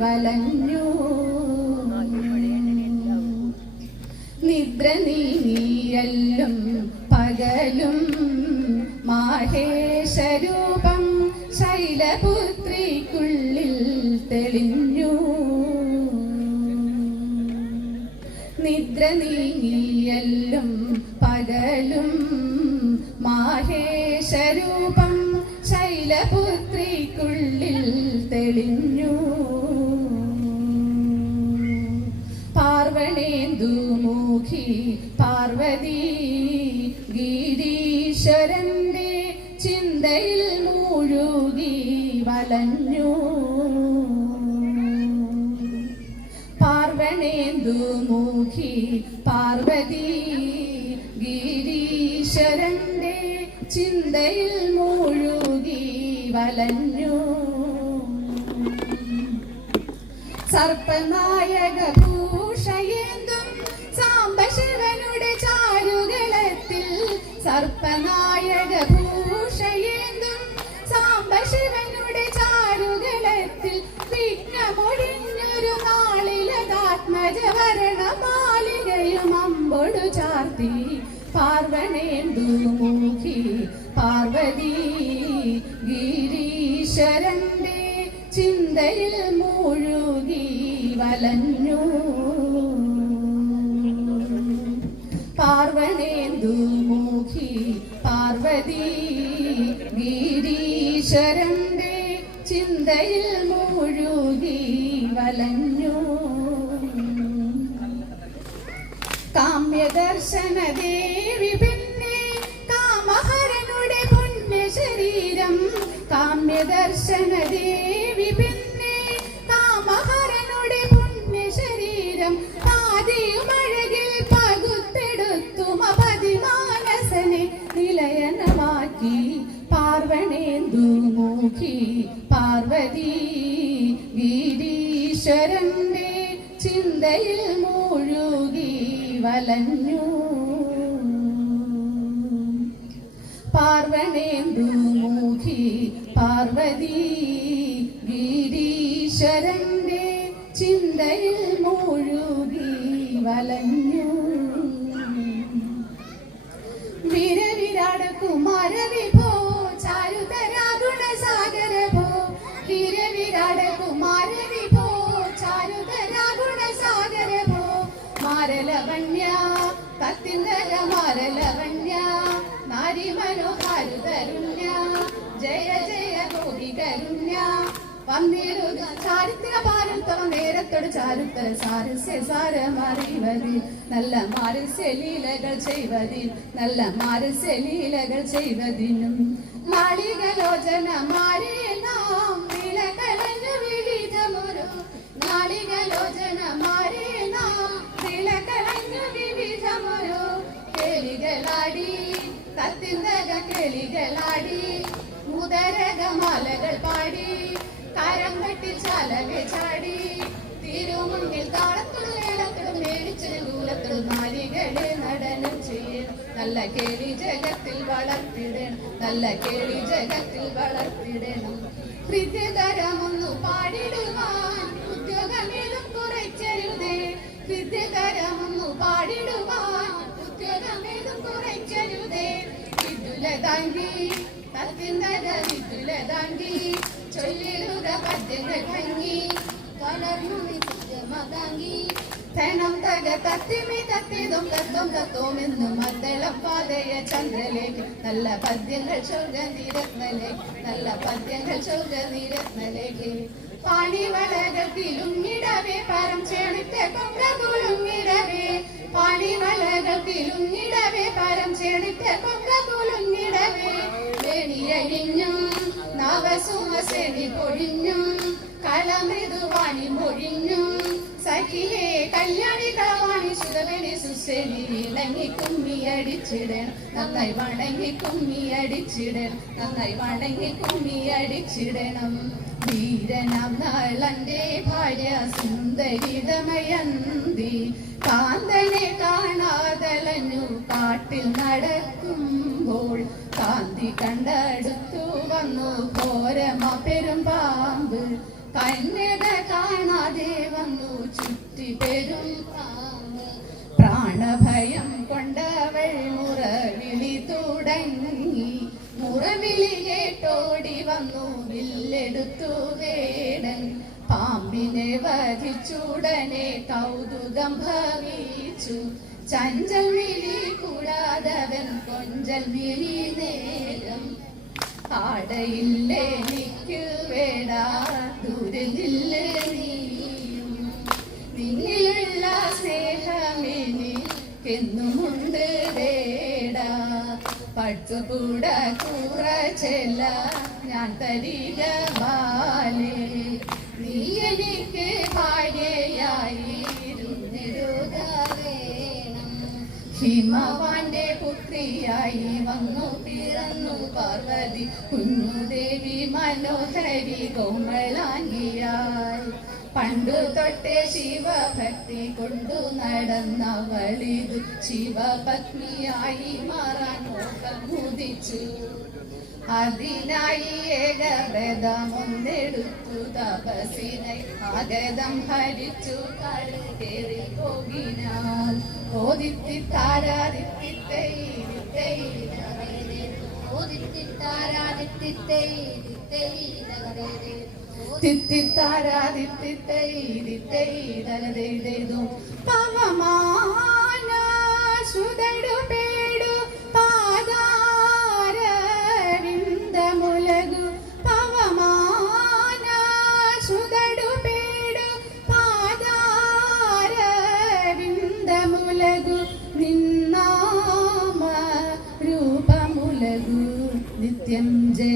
വലഞ്ഞു. നിദ്ര നീങ്ങിയല്ലും പകലും മാഹേശരൂപം ശൈലപുത്രിക്കുള്ളിൽ തെളിഞ്ഞു. നിദ്ര നീങ്ങിയല്ലും പകലും മാഹേശരൂപം ശൈലപുത്രിക്കുള്ളിൽ തെളിഞ്ഞു. പാർവണേന്ദുമുഖി പാർവതി ഗിരീശ്വരന്റെ ചിന്തയിൽ മുഴുകി വലഞ്ഞു. പാർവണേന്ദുമുഖി പാർവതി ഗിരീശ്വരന്റെ ചിന്തയിൽ മുഴുകി വലഞ്ഞു. സർപ്പനായക മാലികയും ചാർത്തി പാർവണേന്ദു പാർവണേന്ദുമുഖി പാർവതി ഗിരീശരന്റെ ചിന്തയിൽ മുഴുകി വലഞ്ഞു. പാർവണേന്ദുമുഖി പാർവതി ഗിരീശരന്റെ ചിന്തയിൽ മുഴുകി കാമ്യദർശന ദേവി പിന്നെ കാമഹരനുടെ പുണ്യ ശരീരം കാമ്യദർശന ദേവി വലഞ്ഞു പാർവണേന്ദുമുഖി പാർവതി ഗിരീശ്വരന്റെ ചിന്തയിൽ മുഴുകി വലഞ്ഞു. വിരവിരാട കുമാര വിഭോ ചാരുതരാ ഗുണസാഗര ഭോ വിരവിരാട കുമാര വിഭോ ചാരുതരാ ഗുണസാഗര ഭോ മാരലവണ്യ കത്തിന്തര മാരലവണ്യ നാരി മനോഹാരുതരുണ്യ ജയ ജയ ഗോപികരുണ്യ വന്നിടുക ചാരിത്ര പാരുത്തവ നേരത്തോട് ചാരുത്തര സാരസ്യ സാരമറിവതിൽ നല്ല മാരസ്യ ലീലകൾ ചെയ്വതിൽ നല്ല മാരസ്യ ലീലകൾ ചെയ്വതിനും. മാളികലോചന മാരേ പാടി കരം കെട്ടി ചാലകെ ചാടി. തിരുമുന്നിൽ താളത്തിലും മേളത്തിലും മേടിച്ചിലും കൂലത്തിലും നാലികളെ നടനം ചെയ്യണം. നല്ല കേളി ജഗത്തിൽ വളർത്തിടണം. നല്ല കേളി ജഗത്തിൽ വളർത്തിടണം. ഹൃദയകരമൊന്നു പാടിടുവാൻ ഉദ്യോഗമേതും കുറച്ചരുതേ. ഹൃദയകരമൊന്നു പാടിടുവാൻ ഉദ്യോഗമേതും കുറയ്ക്കരുതേ വിദുലതാങ്കി തത്തിന്തര വിദുലതാങ്കി ചൊല്ലിടുക പദ്യങ്ങൾ ഭംഗി കലർന്നു വിദ്യമതാങ്കി തനം തക തത്തിമി തത്തിതും തത്വം തത്വം എന്ന് മദ്ദളം നല്ല പദ്യങ്ങൾ ചൊല്ല നിരത്നലേഖ നല്ല പദ്യങ്ങൾ ചൊല്ല നിരത്നലേഖ പാണിവളകൾക്കിലുങ്ങിടവേ പരം ചേണിറ്റ പാണി വളകത്തിലുങ്ങിടവേ പരം ചേണിത്തെ കൊങ്കകുലുങ്ങിടവേ വേണിയഴിഞ്ഞും നവസുമസെടി പൊഴിഞ്ഞും കളമൃദുവാണി മൊഴിഞ്ഞും സഖിലേ കല്യാണി കളവാണി സുതവേണി സുസേനി ഇണങ്ങി കുമ്മി അടിച്ചിടണം. നന്നായി വണങ്ങി കുമ്മി അടിച്ചിടണം. നന്നായി വണങ്ങി കുമ്മി അടിച്ചിടണം. വീരനാം നളന്റെ ഭാര്യ സുന്ദരിതമയന്തി. കാന്തനെ കാണാതലഞ്ഞു കാട്ടിൽ നടക്കുമ്പോൾ കാന്തി കണ്ടെടുത്തു വന്നു. പോരമ പെരുമ്പാമ്പ് കന്യത കാണാതെ വന്നു. ചുറ്റി പെരും പാമ്പ് പ്രാണഭയം കൊണ്ടവൾ മുറവിളി തുടങ്ങി. മുറവിളി കേട്ടോടി വന്നു. വില്ലെടുത്തു വേടൻ പാമ്പിനെ വധിച്ചുടനെ കൗതുകം ഭവിച്ചു. ചഞ്ചൽ വിളി കൂടാതവൻ കൊഞ്ചൽ വിളി നേരം ആടയില്ലെനിക്ക് വേടാ ദൂരെ നില്ല് നീയും നിന്നിലുള്ള സ്നേഹമെനിക്കെന്നുമുണ്ട് വേടാ. പട്ടുകൂട കുറച്ചെല്ല ഞാൻ തരിക ബാലേ. നീ ഹിമവാന്റെ പുത്രിയായി വന്നു പിറന്നു പാർവതി. കുഞ്ഞുദേവി മനോഹരി കോമളാംഗിയായി. പണ്ടു തൊട്ടേ ശിവഭക്തി കൊണ്ടു നടന്നവളിതു ശിവപത്നിയായി മാറാൻ മോഹം ഉദിച്ചു അതിനായി ഏകവ്രതമൊന്നെടുത്തു തപസിനെ ആഗതം ഹരിച്ചു കടകേറി പോകിനാൽ തിത്തിത്താരാതിത്തിത്തൈ പവമാന സത്യം ജയ